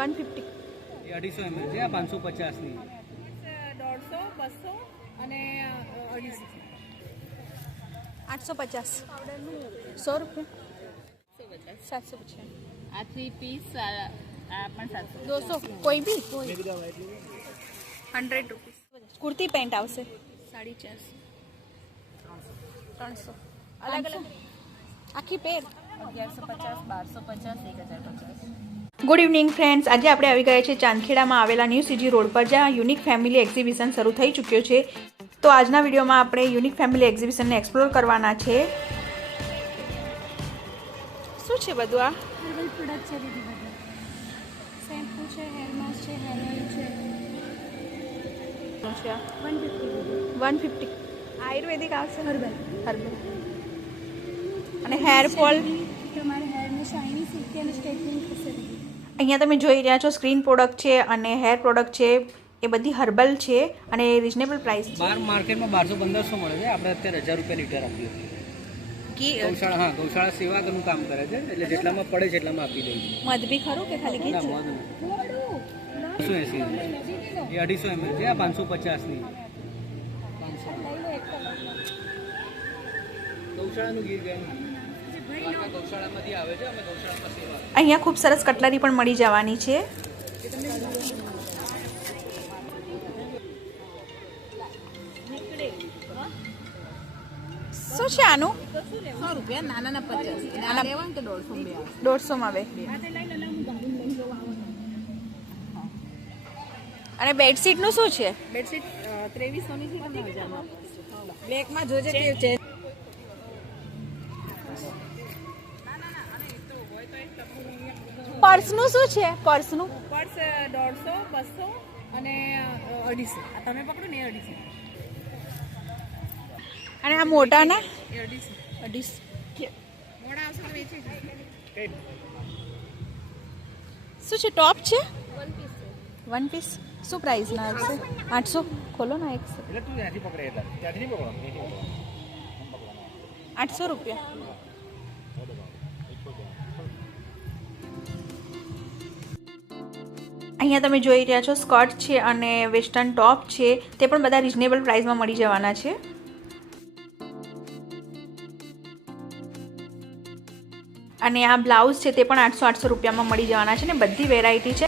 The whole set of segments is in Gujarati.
150 ये 250 ml છે, આ 550 ની 150 200 અને 250 850 100 रुपये 750 આ 3 પીસ આ પણ 700 200 कोई भी 100 रुपीस कुर्ती पेंट आवશે 450 300 अलग अलग आखी पेर 1150 1250 1050 ગુડ ઇવનિંગ ફ્રેન્ડ્સ, આજે આપણે આવી ગયા છે ચાંદખેડામાં આવેલા ન્યૂ સીજી રોડ પર, જ્યાં યુનિક ફેમિલી એક્ઝિબિશન શરૂ થઈ ચૂક્યો છે. તો આજના વિડીયોમાં આપણે યુનિક ફેમિલી એક્ઝિબિશનને એક્સપ્લોર કરવાના છે. શું છે બધું? આ હર્બલ પ્રોડક્ટ છે દીદી, બધા શેમ્પૂ છે, હેર માસ્ક છે, હેર ઓઇલ છે. 150 આયુર્વેદિક આવશે, હર્બલ અને હેર ફોલ. તમારે હેરને શાઇની સિલ્કી અને સ્ટ્રેટનિંગ થશે. અહીંયા તમે જોઈ રહ્યા છો સ્ક્રીન પ્રોડક્ટ છે અને હેર પ્રોડક્ટ છે, એ બધી હર્બલ છે અને રિઝનેબલ પ્રાઇસ છે. બહાર માર્કેટમાં 1200-1500 મળે છે, આપણે અત્યારે 1000 રૂપિયા લીટર આપીએ. ગૌશાળા, હા, ગૌશાળા સેવાનું કામ કરે છે, એટલે જેટલામાં પડે છે એટલામાં આપી દઈએ. મધ બી ખરું કે ખાલી ઘી? 280 એ 250 ml છે, આ 550 ની 500 ગૌશાળાનું ગીર ગાયનું ગૌશાળામાંથી આવે છે, અમે ગૌશાળામાં સેવા. અહીંયા ખૂબ સરસ કટલરી પણ મળી જવાની છે. શું છે આનું? 100 રૂપિયા, નાના 50 નાના લેવા ને તો 150 150 માં આવે. અને બેડશીટ નું શું છે? બેડશીટ 2300 ની છે, 1000 માં. બ્લેકમાં જોજે કેવું છે. પર્સ નું શું છે? પર્સ નું પર્સ 150 200 અને 250. આ તમે પકડો ને 250. અને આ મોટા ના 250 મોડા આવશે તો વેચે છે. શું છે? ટોપ છે, વન પીસ. શું પ્રાઇસ ના આવશે? 800. ખોલો ના એક એટલે તું ત્યાંથી પકડે, ત્યાંથી નહીં પકડો, 800 રૂપિયા. અહીંયા તમે જોઈ રહ્યા છો સ્કર્ટ છે અને વેસ્ટર્ન ટોપ છે, તે પણ બધા રિઝનેબલ પ્રાઇસમાં મળી જવાના છે. અને આ બ્લાઉઝ છે તે પણ 800 રૂપિયામાં મળી જવાના છે ને બધી વેરાયટી છે.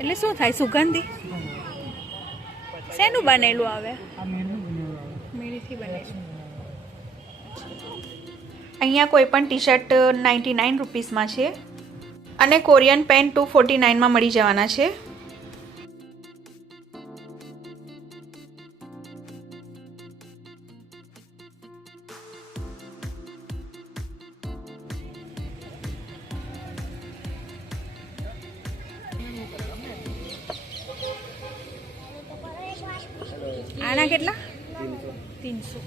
એટલે શું થાય? સુગંધી શેનું બનેલું આવે? મેળીથી બનેલું. અહીંયા કોઈ પણ ટી શર્ટ 99 રૂપીસમાં છે અને કોરિયન પેન્ટ 249માં મળી જવાના છે. આના કેટલા? 300.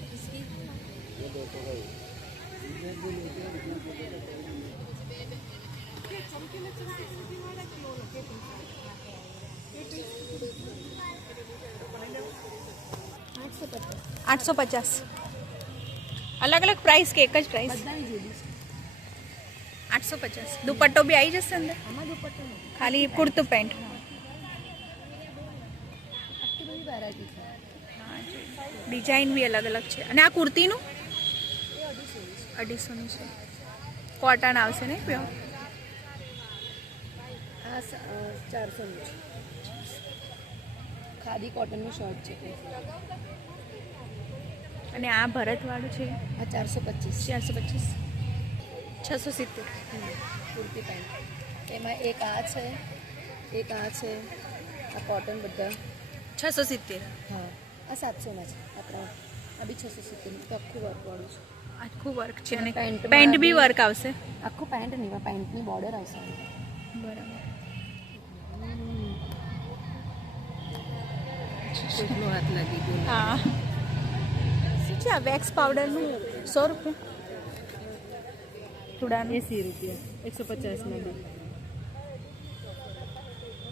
$850. અલગ અલગ પ્રાઇસ કે એક જ પ્રાઇસ? 850. દુપટ્ટો બી આવી જશે અંદર? ખાલી કુર્તું પેન્ટ. ડિઝાઇન બી અલગ અલગ છે. અને આ કુર્તીનું 250 છે. કોટન આવશે ને પ્યોર? આ 400 નું છે, ખાદી કોટનનું શર્ટ છે. અને આ ભરતવાળું છે, આ 425 670. કુર્તી પેન્ટ. એમાં એક આ છે, એક આ છે, આ કોટન બધા 670. હા. આ 700 છે. આપણા આ બી 670 તો આખું વર્કવાળું છે. આખું વર્ક છે અને પેન્ટમાં પેન્ટ બી વર્ક આવશે. આખું પેન્ટ નહીં, પેન્ટની બોર્ડર આવશે. બરાબર. કેટલો હાથ લાગી ગયો. હા. શું છે આ? વેક્સ પાવડરનું 100 રૂપિયા. ચૂડાનું 80 રૂપિયા, 150 ના બે.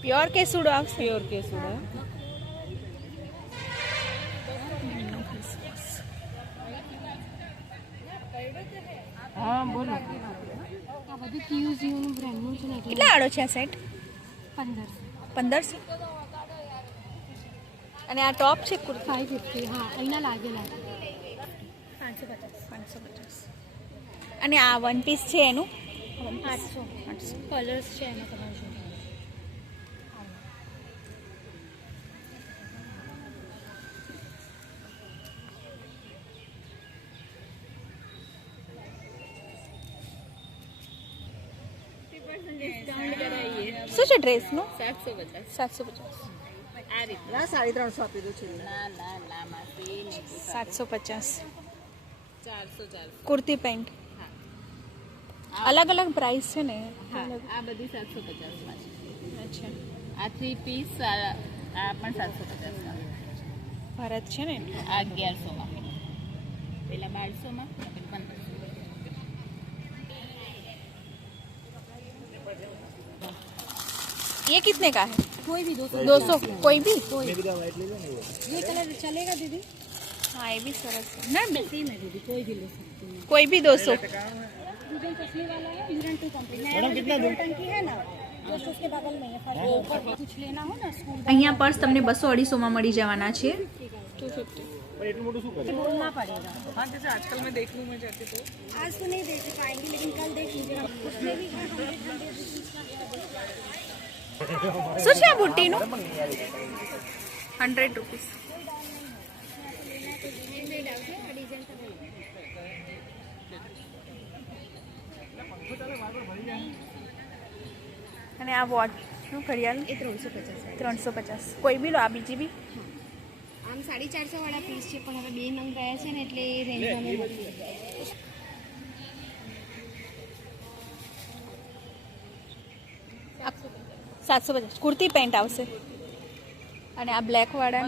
પ્યોર કેસુડો આવશે. પ્યોર કેસુડા. હા બોલો. આ બધું ક્યુઝીઓનું બ્રાન્ડનું છે ને એટલે કેટલા આડો છે આ સેટ? 1500. 1500. અને આ ટોપ છે કુર્તા 550. હા અહીંના લાગેલા છે 550. 550. અને આ વન પીસ છે એનું 800. કલર્સ છે એમાં તમારે જોડે. શું છે ડ્રેસનું? 750. 750. આ રીતના 350 આપી દો છે. ના ના ના માસી 750. 400. કુર્તી પેન્ટ અલગ અલગ પ્રાઇસ છે ને? હા આ બધી 750 માં છે. અચ્છા. આ 3 પીસ આ પણ 750 માં. ભારત છે ને? આ 1100 માં. પેલા 1200 માં, પેલા 1500. ये कितने का है? कोई भी 200. कोई भी? ये कलर चलेगा दीदी? हाँ ये भी सरस है ना. सेम है दीदी, कोई भी ले सकते हैं. कोई भी 200. डिजाइन असली वाला है, यूरन टू कंप्लीट. मैडम कितना दूर टंकी है ना, जस्ट उसके बगल में है. वो ऊपर कुछ लेना हो ना स्कूल. અહીંયા પર્સ તમને 200-250 માં મળી જવાના છે. 250. बोलना पड़ेगा. हाँ जैसे आजकल मैं देख लूँ मैं चाहती तो आज तो नहीं देख पाएंगे लेकिन कल देख लीजिएगा. उसमें भी 100 શું છે આ બુટ્ટીનું? 100 રૂપીસ. અને આ વોચનું ઘડિયાળ એ 350. 350. કોઈ બી લો, આ બીજી બી. આમ 450 વાળા પીસ છે પણ હવે 2 નંગ ગયા છે ને એટલે એ રેન્જમાં નથી. 750. કુર્તી પેન્ટ આવશે. અને આ બ્લેક વાળા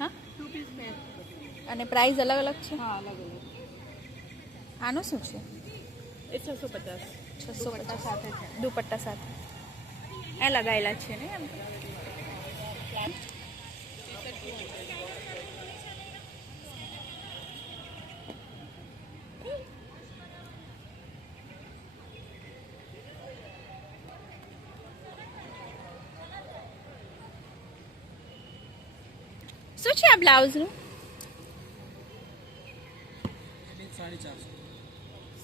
હા. અને પ્રાઇસ અલગ અલગ છે. हाँ अलग अलग. આનું શું છે? એ 650. 650 સાથે છે. દુપટ્ટા સાથે એ લગાવેલા છે ને એમ. શું છે આ બ્લાઉઝનું?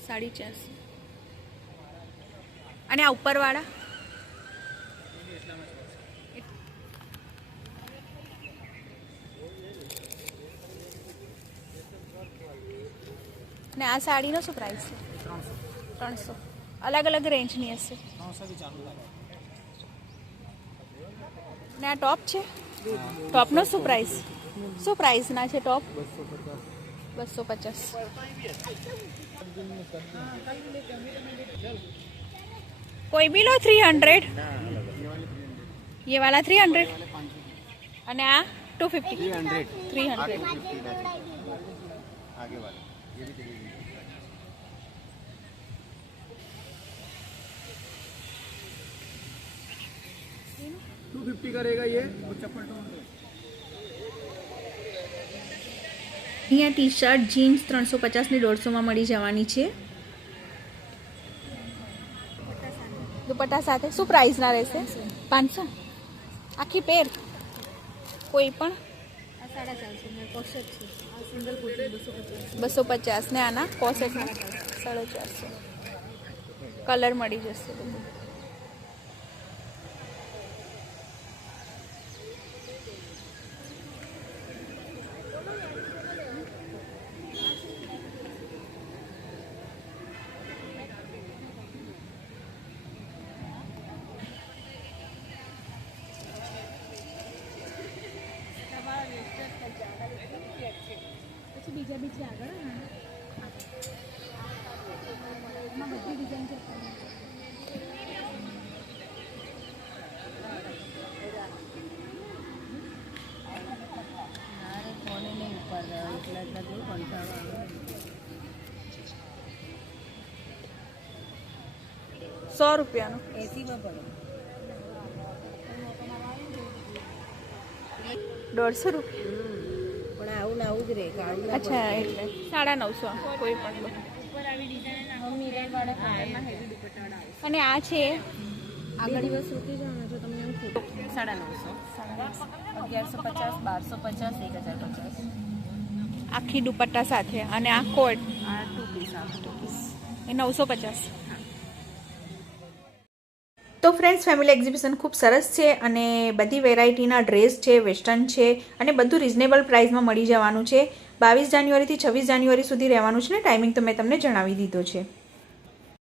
450. અને આ ઉપરવાળા? ને આ સાડીનો શું પ્રાઇસ છે? 300. અલગ અલગ રેન્જની હશે. ને આ ટોપ છે. ટોપનો શું પ્રાઇસ? શું પ્રાઇસના છે ટોપ? 250. कोई भी लो 300. ये वाला 300. અને આ 250. 300. आगे वाला ये भी देखिए 250 करेगा ये वो चप्पल અહીંયા ટી શર્ટ જીન્સ 350 ની 150 માં મળી જવાની છે. દુપટ્ટા સાથે શું પ્રાઇસ ના રહેશે? 500. આખી પેર કોઈ પણ? આ 450 કોસેટ છે. આ સિંગલ કુર્તી 250. 250 ને આના કોસેટના 450. કલર મળી જશે બધું. પછી બીજા બી છે આગળ એમાં બધી ડિઝાઇન છે. ફોને નહીં ઉપર એટલે બધું કંટાળો આવે. 100 રૂપિયાનું. 80 માં પડે. 150 રૂપિયા. પણ આવું ને આવું જ રહે કાળું ના અચ્છા એટલે 950 કોઈ પણ લો. અને આ છે આગળ દિવસ રૂકી જવાના જો તમને એમ ખોટું 950 1150 1250 1050. આખી દુપટ્ટા સાથે અને આ કોટ આ 2 પીસ એ 950. તો ફ્રેન્ડ્સ ફેમિલી એક્ઝિબિશન ખૂબ સરસ છે અને બધી વેરાયટીના ડ્રેસ છે, વેસ્ટર્ન છે અને બધું રિઝનેબલ પ્રાઇસમાં મળી જવાનું છે. 22 જાન્યુઆરીથી 26 જાન્યુઆરી સુધી રહેવાનું છે ને ટાઈમિંગ તો મેં તમને જણાવી દીધો છે.